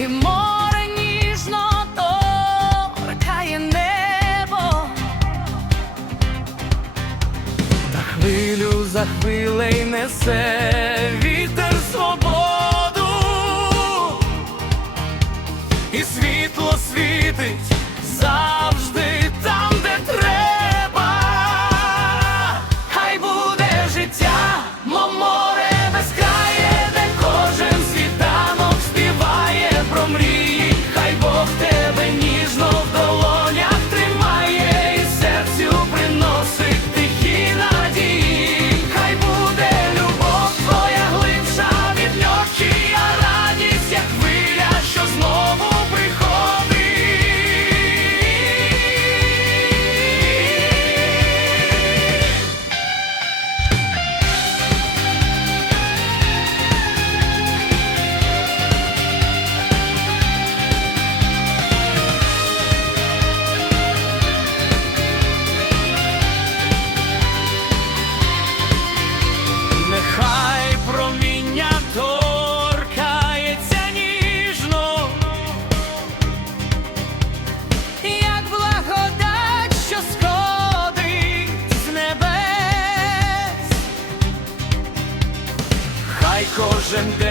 і море ніжно торкає небо, та хвилю за хвилей несе. вино. and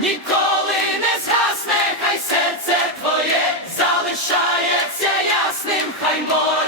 Ніколи не згасне, хай серце твоє залишається ясним, хай море.